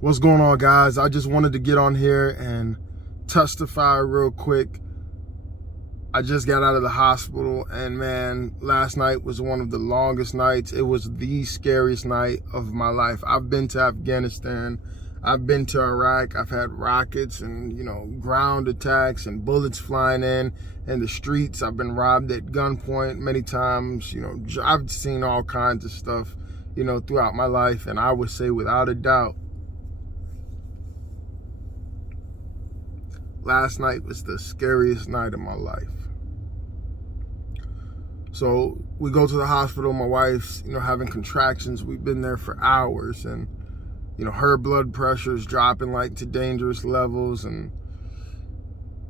What's going on, guys? I just wanted to get on here and testify real quick. I just got out of the hospital, and man, last night was one of the longest nights. It was the scariest night of my life. I've been to Afghanistan, I've been to Iraq, I've had rockets and ground attacks and bullets flying in the streets. I've been robbed at gunpoint many times. I've seen all kinds of stuff throughout my life, and I would say without a doubt, last night was the scariest night of my life. So we go to the hospital. My wife's, having contractions. We've been there for hours, and, her blood pressure is dropping like to dangerous levels, and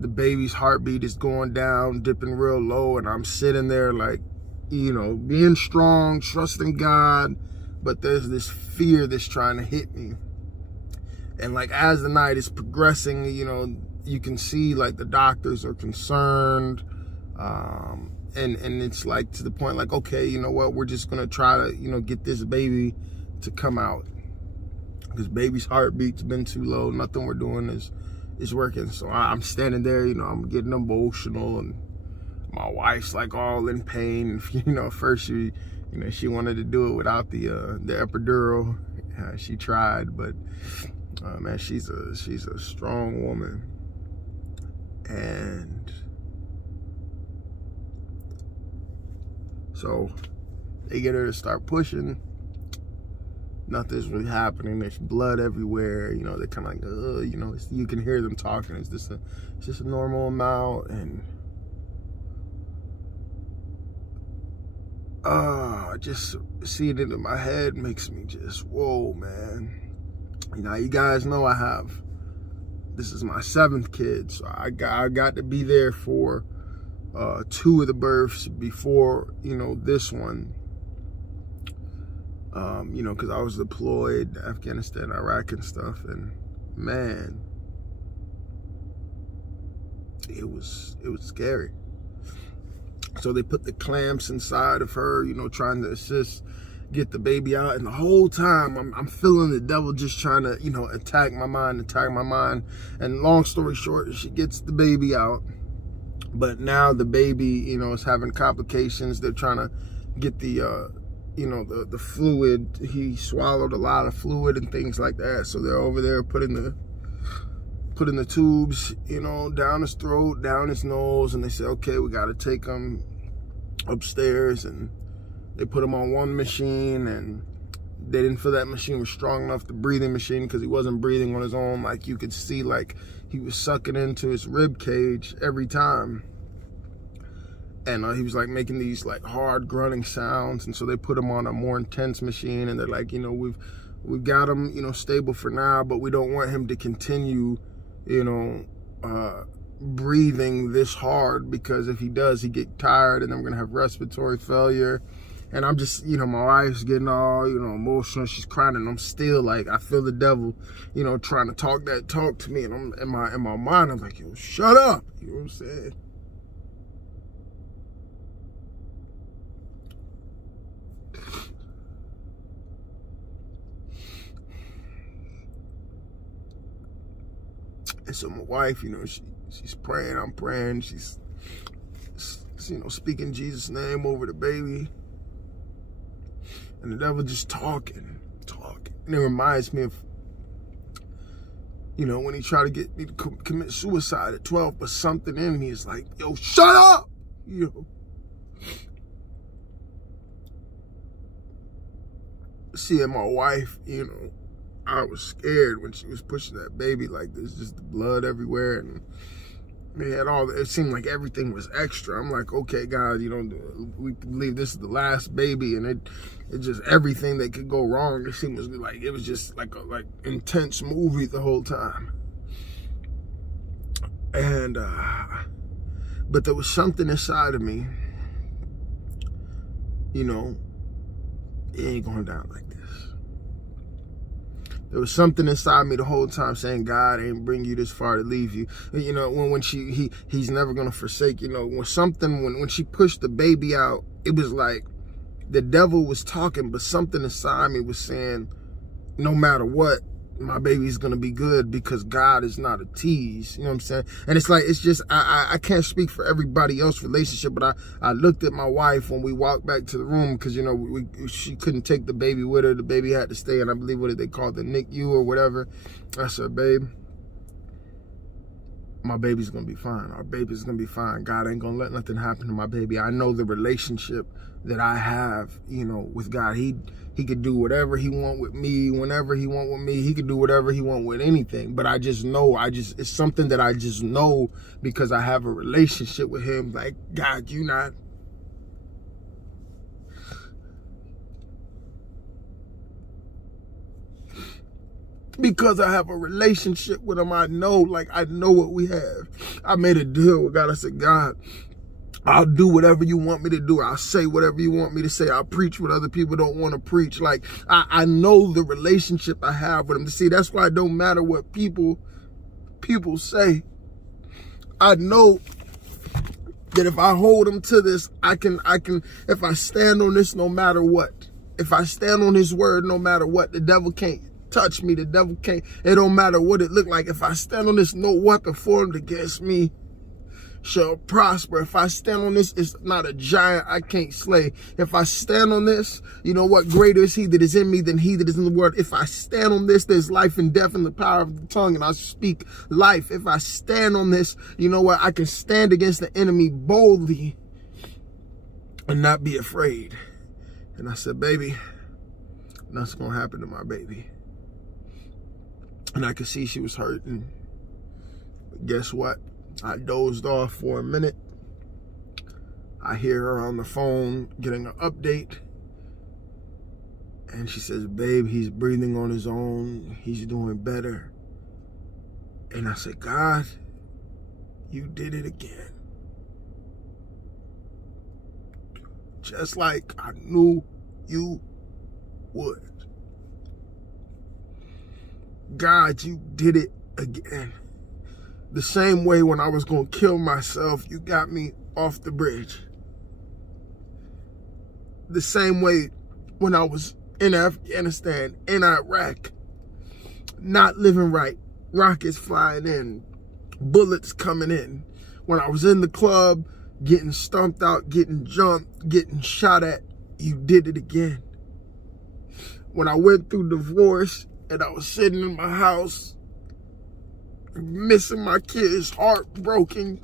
the baby's heartbeat is going down, dipping real low, and I'm sitting there like, being strong, trusting God, but there's this fear that's trying to hit me. And like, as the night is progressing, you can see like the doctors are concerned, and it's like to the point like, okay, you know what, we're just gonna try to get this baby to come out, because baby's heartbeat's been too low. Nothing we're doing is working. So I'm standing there, I'm getting emotional, and my wife's like all in pain. And first she wanted to do it without the epidural. She tried, but man, she's a strong woman. And so they get her to start pushing. Nothing's really happening. There's blood everywhere. They're kind of like, you can hear them talking. It's just a normal amount, and just seeing it in my head makes me just, whoa, man. You guys know this is my 7th kid, so I got to be there for 2 of the births before this one, because I was deployed to Afghanistan, Iraq and stuff, and man, it was scary. So they put the clamps inside of her, trying to get the baby out, and the whole time I'm feeling the devil just trying to attack my mind. And long story short, she gets the baby out, but now the baby is having complications. They're trying to get the the fluid. He swallowed a lot of fluid and things like that, so they're over there putting the tubes down his throat, down his nose, and they say, okay, we got to take him upstairs, and they put him on one machine, and they didn't feel that machine was strong enough, the breathing machine, because he wasn't breathing on his own. Like, you could see like he was sucking into his rib cage every time, and he was like making these like hard grunting sounds. And so they put him on a more intense machine, and they're like, we've got him stable for now, but we don't want him to continue breathing this hard, because if he does, he get tired, and then we're gonna have respiratory failure. And I'm just, my wife's getting all, emotional. She's crying, and I'm still like, I feel the devil, trying to talk to me. And I'm in my mind, I'm like, yo, shut up. You know what I'm saying? And so my wife, she's praying, I'm praying. She's, speaking Jesus' name over the baby. And the devil just talking. And it reminds me of, when he tried to get me to commit suicide at 12, but something in me is like, yo, shut up! Seeing my wife, I was scared when she was pushing that baby. Like, there's just the blood everywhere, and they had it seemed like everything was extra. I'm like, okay, God, we believe this is the last baby, and it just, everything that could go wrong, it seemed like it was just like a intense movie the whole time. And but there was something inside of me, it ain't going down like this. There was something inside me the whole time saying, God ain't bring you this far to leave you. When he's never gonna forsake, when she pushed the baby out, it was like the devil was talking, but something inside me was saying, no matter what, my baby's gonna be good because God is not a tease. You know what I'm saying? And it's like, it's just, I can't speak for everybody else's relationship, but I looked at my wife when we walked back to the room because, you know, she couldn't take the baby with her. The baby had to stay, and I believe what they call the NICU or whatever. I said, babe, my baby's gonna be fine. Our baby's gonna be fine. God ain't gonna let nothing happen to my baby. I know the relationship that I have, you know, with God. He could do whatever he want with me, whenever he want with me. He could do whatever he want with anything. But I just know, it's something that I just know because I have a relationship with him. Like, God, you not. Because I have a relationship with him, I know what we have. I made a deal with God. I said, God, I'll do whatever you want me to do. I'll say whatever you want me to say. I'll preach what other people don't want to preach. Like, I know the relationship I have with him. See, that's why it don't matter what people say. I know that if I hold him to this, I can, if I stand on this no matter what, if I stand on his word no matter what, the devil can't touch me. The devil can't, it don't matter what it look like. If I stand on this, no weapon formed against me shall prosper. If I stand on this, it's not a giant I can't slay. If I stand on this, you know what? Greater is he that is in me than he that is in the world. If I stand on this, there's life and death in the power of the tongue, and I speak life. If I stand on this, you know what? I can stand against the enemy boldly and not be afraid. And I said, baby, nothing's gonna happen to my baby. And I could see she was hurting. But guess what? I dozed off for a minute. I hear her on the phone getting an update. And she says, babe, he's breathing on his own. He's doing better. And I said, God, you did it again. Just like I knew you would. God, you did it again. The same way when I was going to kill myself, you got me off the bridge. The same way when I was in Afghanistan, in Iraq, not living right, rockets flying in, bullets coming in. When I was in the club, getting stomped out, getting jumped, getting shot at, you did it again. When I went through divorce and I was sitting in my house, missing my kids, heartbroken,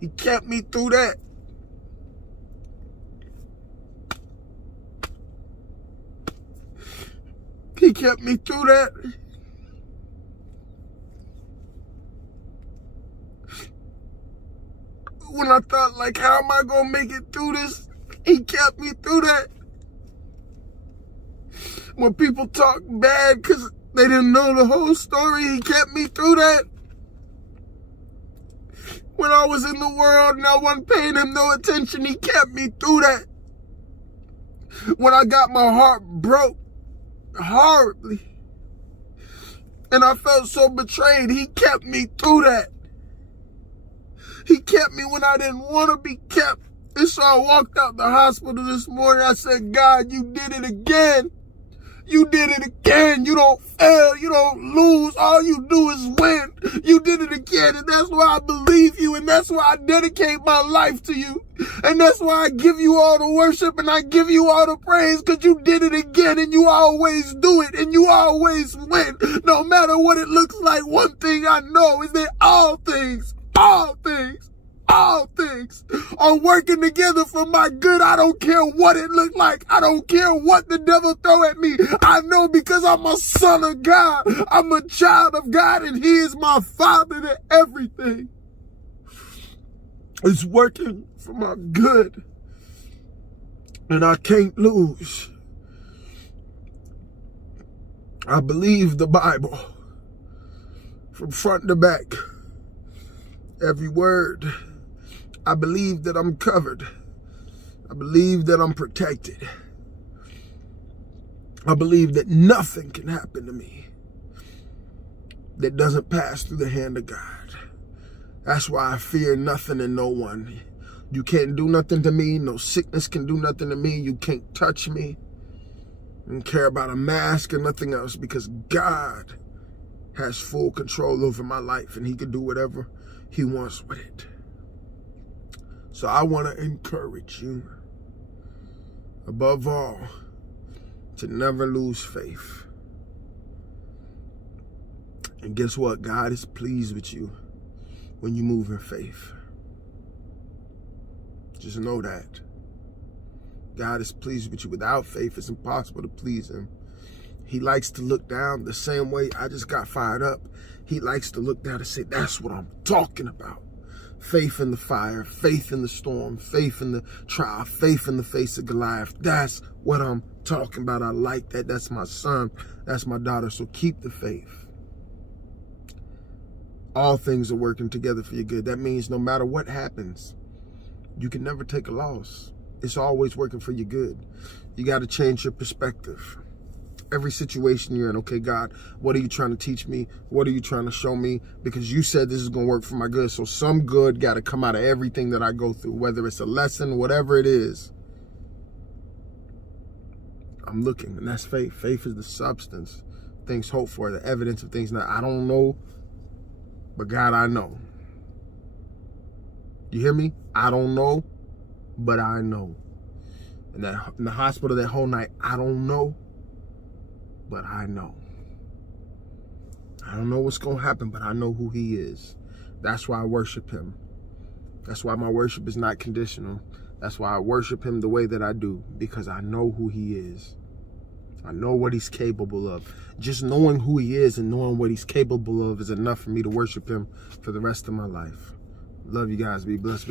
he kept me through that. He kept me through that. When I thought, like, how am I gonna make it through this? He kept me through that. When people talk bad because they didn't know the whole story, he kept me through that. When I was in the world and I wasn't paying him no attention, he kept me through that. When I got my heart broke horribly and I felt so betrayed, he kept me through that. He kept me when I didn't want to be kept. And so I walked out the hospital this morning. I said, God, you did it again. You did it again. You don't fail. You don't lose. All you do is win. You did it again. And that's why I believe you. And that's why I dedicate my life to you. And that's why I give you all the worship and I give you all the praise, because you did it again and you always do it and you always win. No matter what it looks like, one thing I know is that all things are working together for my good. I don't care what it looked like. I don't care what the devil throw at me. I know because I'm a son of God. I'm a child of God and he is my father, that everything is working for my good. And I can't lose. I believe the Bible from front to back. Every word. I believe that I'm covered. I believe that I'm protected. I believe that nothing can happen to me that doesn't pass through the hand of God. That's why I fear nothing and no one. You can't do nothing to me. No sickness can do nothing to me. You can't touch me. don't care about a mask or nothing else, because God has full control over my life and he can do whatever he wants with it. So I want to encourage you, above all, to never lose faith. And guess what? God is pleased with you when you move in faith. Just know that. God is pleased with you. Without faith, it's impossible to please him. He likes to look down the same way I just got fired up. He likes to look down and say, that's what I'm talking about. Faith in the fire, faith in the storm, faith in the trial, faith in the face of Goliath. That's what I'm talking about. I like that. That's my son. That's my daughter. So keep the faith. All things are working together for your good. That means no matter what happens, you can never take a loss. It's always working for your good. You got to change your perspective. Every situation you're in, okay, God, what are you trying to teach me? What are you trying to show me? Because you said this is going to work for my good. So some good got to come out of everything that I go through, whether it's a lesson, whatever it is. I'm looking, and that's faith. Faith is the substance, things hoped for, the evidence of things that I don't know, but God, I know. You hear me? I don't know, but I know. And that in the hospital that whole night, I don't know, but I know. I don't know what's going to happen, but I know who he is. That's why I worship him. That's why my worship is not conditional. That's why I worship him the way that I do, because I know who he is. I know what he's capable of. Just knowing who he is and knowing what he's capable of is enough for me to worship him for the rest of my life. Love you guys. Be blessed.